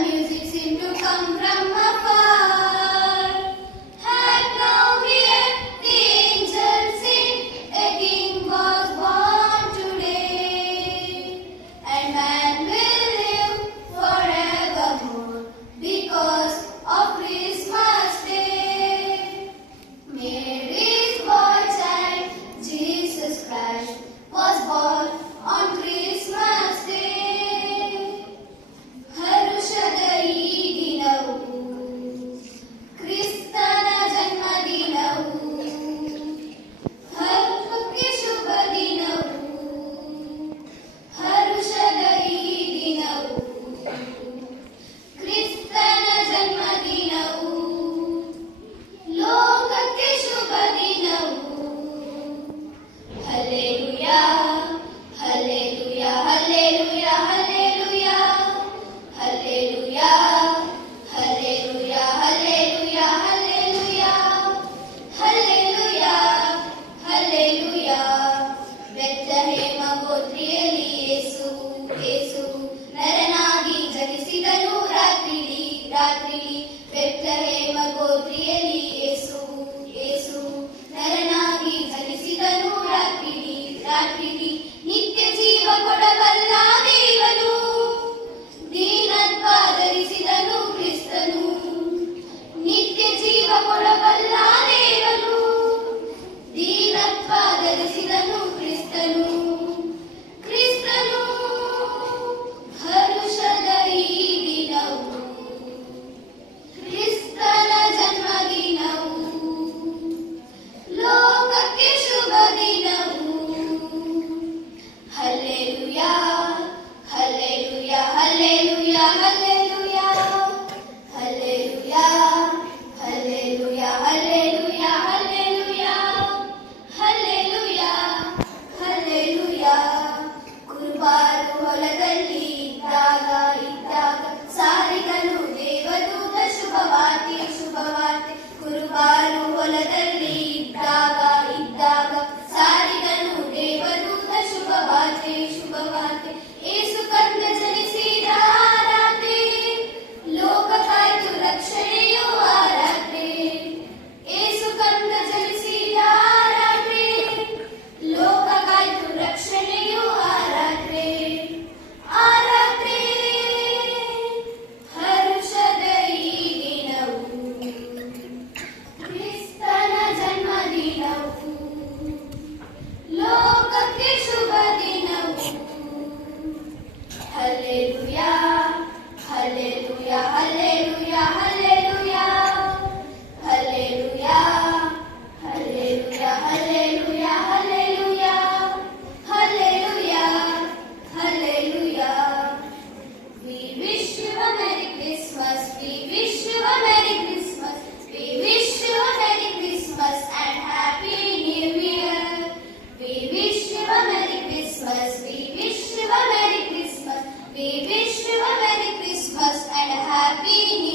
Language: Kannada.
music seemed to come from afar. And now hear the angels sing, a king was born today. And man will live forevermore because of Christmas Day. Mary's boy child, Jesus Christ, was born on Christmas Day. ಹರುಷದ ಈ ದಿನವು ಕ್ರಿಸ್ತನ ಜನ್ಮದಿನವು, ಹರುಷಕ್ಕೆ ಶುಭ ದಿನವು, ಹರುಷದ ಈ ದಿನವು ಕ್ರಿಸ್ತನ ಜನ್ಮದಿನವು, ಲೋಕಕ್ಕೆ ಶುಭ ದಿನವು. ಹಲ್ಲೆಲೂಯಾ ಹಲ್ಲೆಲೂಯಾ ಹಲ್ಲೆಲೂಯಾ ಹಲ್ಲೆಲೂಯಾ ಹಲ್ಲೆಲೂಯಾ ಹಲ್ಲೆಲೂಯಾ ಹಲ್ಲೆಲೂಯಾ ಹಲ್ಲೆಲೂಯಾ ಹಲ್ಲೆಲೂಯಾ ಹಲ್ಲೆಲೂಯಾ. ಬೆತ್ಲೆಹೇಮ ಗೋತ್ರಿಯಲ್ಲಿ ಯೇಸು ನರನಾಗಿ ಜನಿಸಿದನು ರಾತ್ರಿಲಿ ರಾತ್ರಿಲಿ. ಬೆತ್ಲೆಹೇಮ ಗೋತ್ರಿಯಲ್ಲಿ ಯೇಸು ನರನಾಗಿ ಜನಿಸಿದನು ರಾತ್ರಿಲಿ ರಾತ್ರಿಲಿ. ನಿತ್ಯ ಜೀವ ಕೊಡಬಲ್ಲ ದೇವನು, ದೀನತ್ವ ಧರಿಸಿದನು ಕ್ರಿಸ್ತನು. ನಿತ್ಯ ಜೀವ ಕೊಡಬಲ್ಲ ದೇವನು, ದೀನತ್ವ ಧರಿಸಿದನು ಕ್ರಿಸ್ತನು. ಕ್ರಿಸ್ತನು ಹರುಷದ ಈ ದಿನವು ಕ್ರಿಸ್ತನ ಜನ್ಮದಿನವು, ಲೋಕಕ್ಕೆ ಶುಭ ದಿನವು. ಹಲ್ಲೆಲೂಯಾ ಹಲ್ಲೆಲೂಯಾ ಹಲ್ಲೆಲೂಯಾ ಹಲ್ಲೆಲೂಯಾ ಹಲ್ಲೆಲೂಯಾ ಹಲ್ಲೆಲೂಯಾ ಹಲ್ಲೆಲೂಯಾ ಹಲ್ಲೆಲೂಯಾ ಹಲ್ಲೆಲೂಯಾ ಹಲ್ಲೆಲೂಯಾ. ಕುರುಬಾರು ಹೊಲದಲ್ಲಿ ಇದ್ದಾಗ ಸಾರಿದನು ದೇವದೂತ ಶುಭವಾರ್ತೆ ಶುಭವಾರ್ತೆ. ಕುರುಬಾರು ಹೊಲದಲ್ಲಿ ಇದ್ದಾಗ ಸಾರಿದನು ದೇವದೂತ ಶುಭವಾರ್ತೆ ಶುಭವಾರ್ತೆ. ಏಸು ಕಂದ ಜನಿಸಿದ ರಾತ್ರಿ, ಲೋಕ ಕಾಯ್ದು ರಕ್ಷಣೆಯು ಆ ರಾತ್ರಿ. ಏಸು ಕಂದ ಜನಿಸಿದ ರಾತ್ರಿ, ಲೋಕ ಕಾಯ್ದು ರಕ್ಷಣೆಯು ಆ ರಾತ್ರಿ. ಆ ರಾತ್ರಿ ಹರುಷದ ಈ ದಿನವು ಕ್ರಿಸ್ತನ ಜನ್ಮದಿನವು, ಲೋಕಕ್ಕೆ ಶುಭ ದಿನವು. ಹಲ್ಲೆಲೂಯಾ ಹಲ್ಲೆಲೂಯಾ ಹಲ್ಲೆಲೂಯಾ ಹಲ್ಲೆಲೂಯಾ ಹಲ್ಲೆಲೂಯಾ ಹಲ್ಲೆಲೂಯಾ ಹಲ್ಲೆಲೂಯಾ ಹಲ್ಲೆಲೂಯಾ ಹಲ್ಲೆಲೂಯಾ hallelujah. We wish you a Merry Christmas, we wish you a Merry Christmas, we wish you a Merry Christmas and Happy New Year. We wish you a Merry Christmas, we wish you a Merry Christmas, we wish you a Merry Christmas and a Happy New Year.